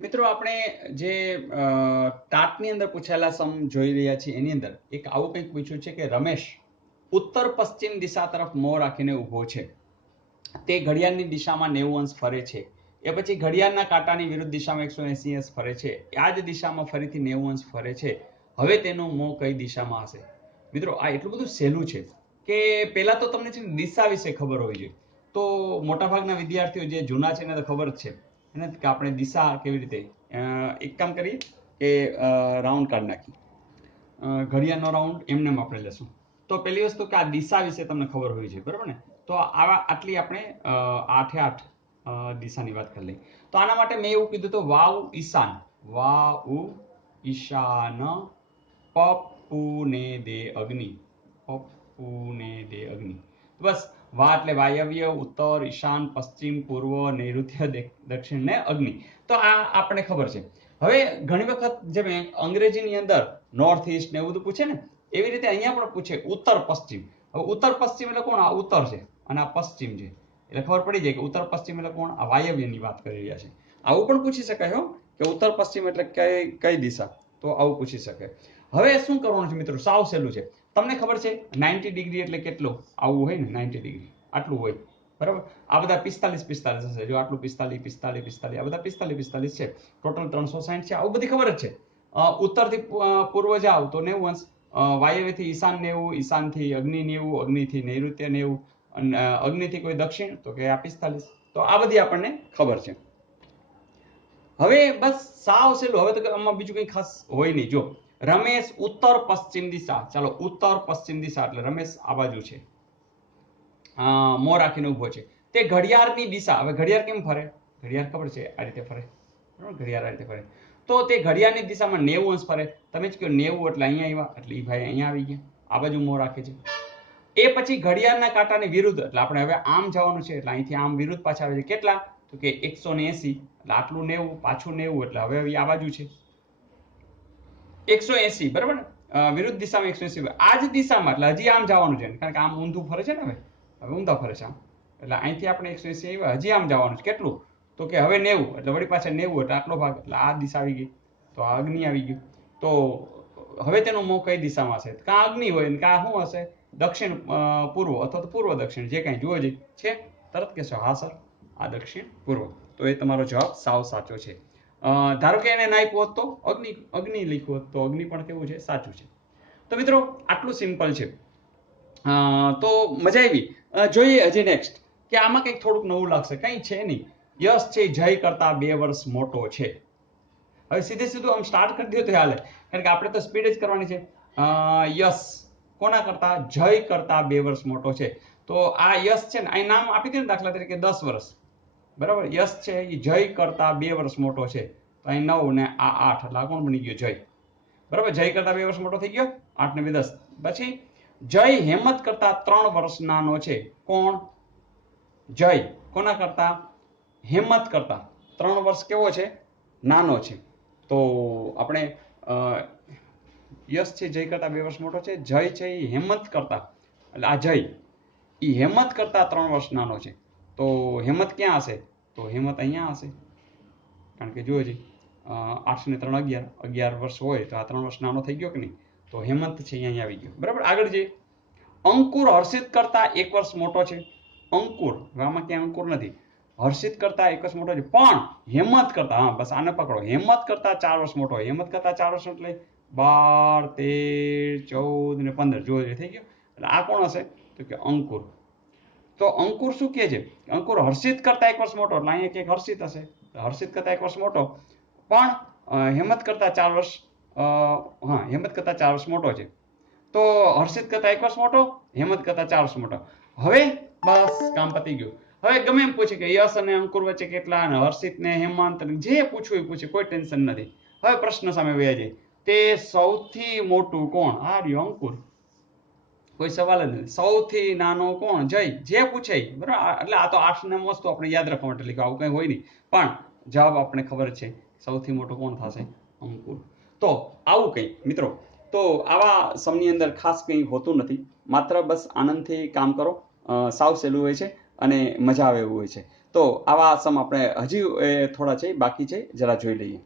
મિત્રો આપણે જે ટાટની અંદર પૂછાયેલા સમ જોઈ રહ્યા છીએ એની અંદર એક આવું કંઈક પૂછ્યું છે કે રમેશ ઉત્તર પશ્ચિમ દિશા તરફ મોં રાખીને ઊભો છે. તે ઘડિયાળની દિશામાં 90 અંશ ફરે છે. એ પછી ઘડિયાળના કાંટાની વિરુદ્ધ દિશામાં 180 અંશ ફરે છે. આ જ દિશામાં ફરીથી 90 અંશ ફરે છે. હવે તેનું મોં કઈ દિશામાં હશે? મિત્રો આ એટલું બધું સહેલું છે કે પહેલા તો તમને છે ને દિશા વિશે ખબર હોવી જોઈએ. તો મોટાભાગના વિદ્યાર્થીઓ જે જૂના છે એને તો ખબર જ છે એને કે આપણે દિશા કેવી રીતે એક કામ કરીએ કે રાઉન્ડ કાઢી નાખીએ. ઘડિયાળનો રાઉન્ડ એમને આપણે લેશું. તો પહેલી વસ્તુ કે આ દિશા વિશે તમને ખબર હોવી જોઈએ, બરાબર ને? તો આટલી આપણે 8 દિશાની વાત કરી લઈએ. તો આના માટે મેં એવું કીધું તો વાવ ઈશાન, વાવ ઈશાન, પપ્પુને દે અગ્નિ, પપ્પુને દે અગ્નિ. બસ વા એટલે વાયવ્ય, ઉત્તર, ઈશાન, પશ્ચિમ, પૂર્વ, નૈઋત્ય, દક્ષિણ ને અગ્નિ. તો આ આપણે ખબર છે. હવે ઘણી વખત જેમ અંગ્રેજીની અંદર નોર્થ ઈસ્ટ ને એવું બધું પૂછે ને, એવી રીતે અહીંયા પણ પૂછે ઉત્તર પશ્ચિમ. હવે ઉત્તર પશ્ચિમ એટલે કોણ? આ ઉત્તર છે અને આ પશ્ચિમ છે. એટલે ખબર પડી જાય કે ઉત્તર પશ્ચિમ એટલે કોણ? આ વાયવ્યની વાત કરી રહ્યા છે. આવું પણ પૂછી શકાય હો કે ઉત્તર પશ્ચિમ એટલે કઈ દિશા? તો આવું પૂછી શકાય. હવે શું કરવાનું છે મિત્રો? સાવ સહેલું છે. તમને ખબર છે 90 ડિગ્રી એટલે કેટલું? આવું હોય ને 90 ડિગ્રી આટલું હોય, બરાબર? આ બધા 45 હશે. જો આટલું 45 આ બધા 45 છે. ટોટલ 360 છે. આવું બધી ખબર જ છે. ઉત્તરથી પૂર્વ જાવ તો 90 અંશ, વાયવ્યથી ઈશાન 90, ઈશાનથી અગ્નિ 90, અગ્નિથી નૈઋત્ય 90, અને અગ્નિથી કોઈ દક્ષિણ તો કે આ 45. તો આ બધી આપણને ખબર છે. હવે બસ સાવ સહેલું. હવે તો આમાં બીજું કંઈ ખાસ હોય નહીં. જો રમેશ ઉત્તર પશ્ચિમ દિશા, ચાલો ઉત્તર પશ્ચિમ દિશા એટલે રમેશ આ બાજુ છે, મોં રાખીને ઊભો છે. તે ઘડિયાળની દિશા, હવે ઘડિયાળ કેમ ફરે? ઘડિયાળ ખબર છે આ રીતે ફરે, બરાબર? ઘડિયાળ આ રીતે ફરે. તો તે ઘડિયાળની દિશામાં 90 અંશ ફરે. તમે જ કહો 90 એટલે અહીંયા આવ્યા, એટલે એ ભાઈ અહીંયા આવી ગયા, આ બાજુ મોં રાખે છે. એ પછી ઘડિયાળના કાંટાની વિરુદ્ધ, એટલે આપણે હવે આમ જવાનું છે એટલે અહીંથી આમ વિરુદ્ધ પાછા આવે છે. કેટલા? તો કે 180, એટલે આટલું 90 પાછું 90 એટલે હવે આ બાજુ છે 180, બરાબર ને? વિરુદ્ધ દિશામાં 180. આ જ દિશામાં એટલે હજી આમ જવાનું છે, કારણ કે આમ ઊંધું ફરે છે ને. હવે ઊંધા ફરે છે આમ, એટલે અહીંથી આપણે 180 આવ્યા, હજી આમ જવાનું છે. કેટલું? તો કે હવે 90, એટલે વળી પાછા 90 એટલે આટલો ભાગ, એટલે આ દિશા આવી ગઈ. તો આ અગ્નિ આવી ગયું. તો હવે તેનું મોં કઈ દિશામાં હશે? કાં અગ્નિ હોય ને કાં શું હશે? દક્ષિણ પૂર્વ અથવા તો પૂર્વ દક્ષિણ, જે કાંઈ જુઓ છે. તરત કહેશો હા સર આ દક્ષિણ પૂર્વ. તો એ તમારો જવાબ સાવ સાચો છે. ધારો કે એને નાખ્યું હોત તો અગ્નિ લખ્યું હોત તો અગ્નિ પણ કેવું છે? સાચું છે. તો મિત્રો આટલું સિમ્પલ છે. તો મજા આવી. જોઈએ હજી નેક્સ્ટ કે આમાં કંઈક થોડુંક નવું લાગશે. કંઈ છે નહીં. યશ છે જય કરતા 2 વર્ષ મોટો છે. હવે સીધું આમ સ્ટાર્ટ કરી દો તો હાલે, કારણ કે આપણે તો સ્પીડ જ કરવાની છે. યશ કોના કરતા? જય કરતા 2 વર્ષ મોટો છે. તો આ યશ છે ને અહીં નામ આપી દે ને, દાખલા તરીકે 10 વર્ષ, બરાબર? યશ છે એ જય કરતા 2 વર્ષ મોટો છે. તો અહીં 9 ને આ 8, એટલે આ કોણ બની ગયો? જય, બરાબર? જય કરતા 2 વર્ષ મોટો થઈ ગયો. 8 ને 2 10. પછી જય હેમંત કરતા 3 વર્ષ નાનો છે. કોણ? જય કોના કરતા? હેમંત કરતા 3 વર્ષ કેવો છે? નાનો છે. તો આપણે યશ છે જય કરતા 2 વર્ષ મોટો છે. જય છે એ હેમંત કરતા, એટલે આ જય એ હેમંત કરતા 3 વર્ષ નાનો છે. તો હેમંત ક્યાં હશે? તો હેમંત અહીંયા હશે, કારણ કે જુઓ જી 8 ને 3 11 વર્ષ હોય તો આ 3 વર્ષ નાનો થઈ ગયો કે નહીં? તો હેમંત છે અહીંયા આવી ગયો, બરાબર? આગળ જઈએ. અંકુર હર્ષિત કરતા 1 વર્ષ મોટો છે. અંકુર, આમાં ક્યાં અંકુર નથી. હર્ષિત કરતા 1 વર્ષ મોટો છે, પણ હેમંત કરતા, હા બસ આને પકડો, હેમંત કરતા 4 વર્ષ મોટો. હેમંત કરતા 4 વર્ષ એટલે 12 13 14 ને 15, જો થઈ ગયો. એટલે આ કોણ હશે? તો કે અંકુર. તો અંકુર શું કહે છે? અંકુર હર્ષિત કરતા 1 વર્ષ મોટો, એટલે અહીંયા ક્યાંક હર્ષિત હશે. હર્ષિત કરતા 1 વર્ષ મોટો, પણ હેમંત કરતા 4 વર્ષ, હા હેમંત કરતા 4 વર્ષ મોટો છે. તો હર્ષિત કરતા 1 વર્ષ મોટો, હેમંત કરતા 4 વર્ષ મોટો. હવે બસ કામ પતી ગયું. હવે ગમે એમ પૂછે કે યશ અને અંકુર વચ્ચે કેટલા, અને હર્ષિત ને હેમંત, જે પૂછવું એ પૂછે, કોઈ ટેન્શન નથી. હવે પ્રશ્ન સામે વયા જાય. તે સૌથી મોટું કોણ? આ રહ્યો અંકુર, કોઈ સવાલ જ નથી. સૌથી નાનો કોણ? જય. જે પૂછે બરાબર. એટલે આ તો 8 ને વસ્તુ આપણે યાદ રાખવા માટે લખ્યું, આવું કંઈ હોય નહીં. પણ જવાબ આપણે ખબર છે, સૌથી મોટો કોણ થશે? અંકુર. તો આવું કંઈ મિત્રો. તો આવા સમની અંદર ખાસ કંઈ હોતું નથી, માત્ર બસ આનંદથી કામ કરો. સાવ સહેલું હોય છે અને મજા આવે એવું હોય છે. તો આવા સમ આપણે હજી થોડા છે બાકી છે, જરા જોઈ લઈએ.